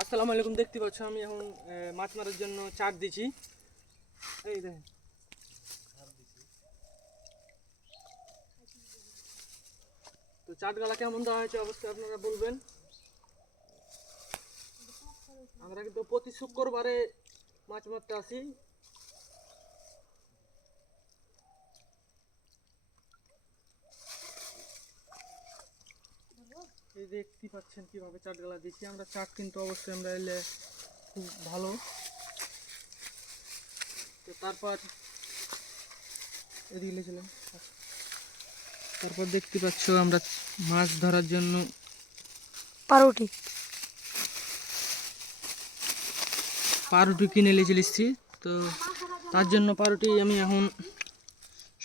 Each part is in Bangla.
আসসালামু আলাইকুম। দেখতে পাচ্ছ আমি এখন মাছ মারার জন্য চাট দিছি। এই দেখেন, তো চাটগুলা কেমন দেওয়া হয়েছে অবশ্যই আপনারা বলবেন। আমরা কিন্তু প্রতি শুক্রবারে মাছ মারতে আসি। এই দেখতে পাচ্ছেন কিভাবে চাটগুলা দিচ্ছি আমরা। চাট কিন্তু অবশ্যই আমরা এলে খুব ভালো। তো তারপর এদিকে ছিলাম, তারপর দেখতে পাচ্ছ আমরা মাছ ধরার জন্য পাউরুটি কিনে লিয়েছি। তো তার জন্য পাউরুটি আমি এখন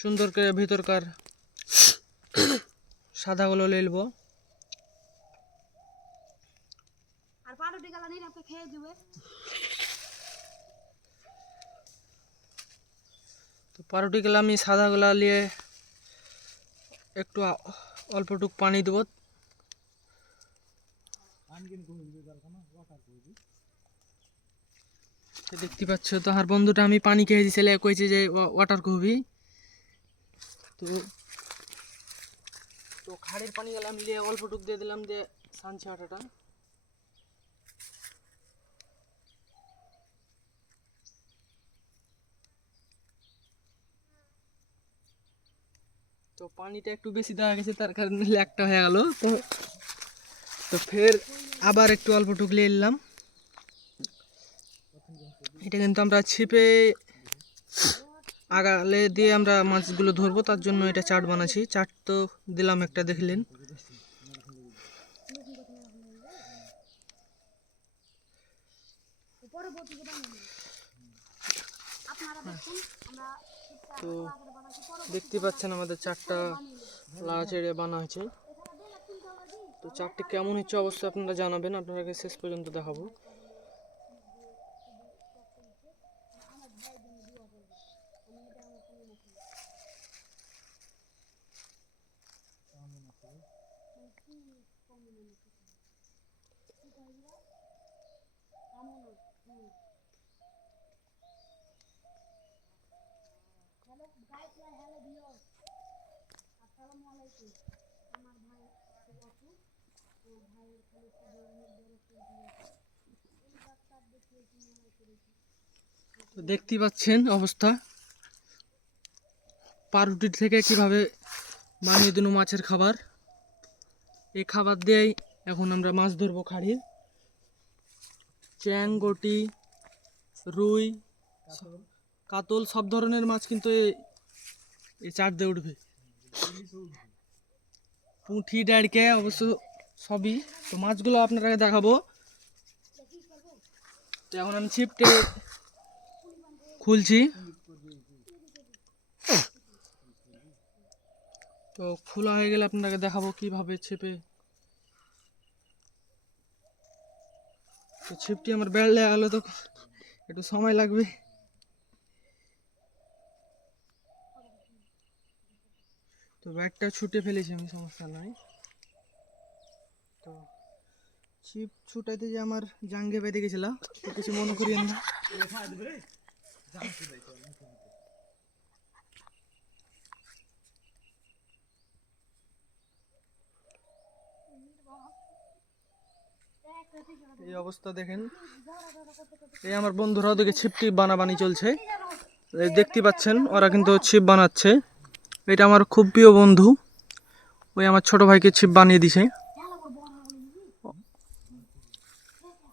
সুন্দর করে ভিতরকার সাদাগুলো লেলব। তো পাউরুটিগুলো আমি সাদাগুলা নিয়ে একটু অল্পটুক পানি দেব। দেখতে পাচ্ছ তো আর বন্ধুটা আমি পানি খেয়ে দিয়েছিলে কইছে যে ওয়াটার কবি। তো তো খাড়ির পানি গেলাম নিয়ে অল্পটুক দিয়ে দিলাম দিয়ে সানছে আটাটা। তো পানিটা একটু বেশি দেওয়া গেছে তার কারণে ল্যাকটা হয়ে গেল। তো তো ফের আবার একটু অল্পটুক নিয়ে এলাম। এটা কিন্তু আমরা ছিপে আগালে দিয়ে আমরা মাছগুলো ধরবো, তার জন্য এটা চাট বানাচ্ছি। চাট তো দিলাম একটা, দেখলেন। তো দেখতে পাচ্ছেন আমাদের চারটা লাড়া চেড়ে বানা হয়েছে। তো চারটি কেমন হচ্ছে অবশ্যই আপনারা জানাবেন, আপনাদেরকে শেষ পর্যন্ত দেখাবো। তো দেখতে পাচ্ছেন অবস্থা, পাউরুটি থেকে কিভাবে বানিয়ে দিল মাছের খাবার। এই খাবার দিয়েই এখন আমরা মাছ ধরবো। খাড়ির চ্যাং, গটি, রুই, কাতল সব ধরনের মাছ কিন্তু এই চাট দিয়ে উঠবে। পুঁটি, ডাড়কে অবশ্য সবই। তো মাছগুলো আপনারা দেখাবো। তো এখন আমি ছিপটে খুলছি। তো খোলা হয়ে গেলে আপনাকে দেখাবো কিভাবে ছিপে। তো ছিপটি আমার বেড়ে গেল, তো একটু সময় লাগবে। তো ব্যাগটা ছুটে ফেলেছি আমি, সমস্যা নাই। তো ছিপ ছুটাইতে যে আমার জাঙ্গে বেঁধে গেছিল, তো কিছু মনে করিয়েন না। এই অবস্থা দেখেন, এই আমার বন্ধুরা ওদিকে ছিপটি বানাবানি চলছে। দেখতে পাচ্ছেন ওরা কিন্তু ছিপ বানাচ্ছে। এটা আমার খুব প্রিয় বন্ধু, ওই আমার ছোট ভাইকে ছিপ বানিয়ে দিছে।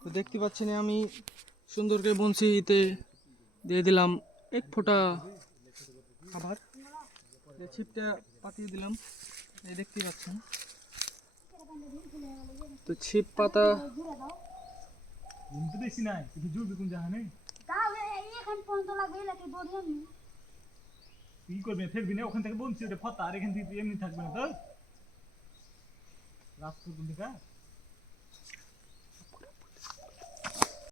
তো দেখতে পাচ্ছেন আমি সুন্দর করে বংশীতে দিয়ে দিলাম এক ফোঁটা খাবার, ছিপটা পাতিয়ে দিলাম। এই দেখতে পাচ্ছেন তো ছিপ পাতা বেশি নাই, কি করবে ফেলবি না ওখান থেকে বলছি ওটা ফতা, আর এখান থেকে এমনি থাকবে না। তো রাজপুর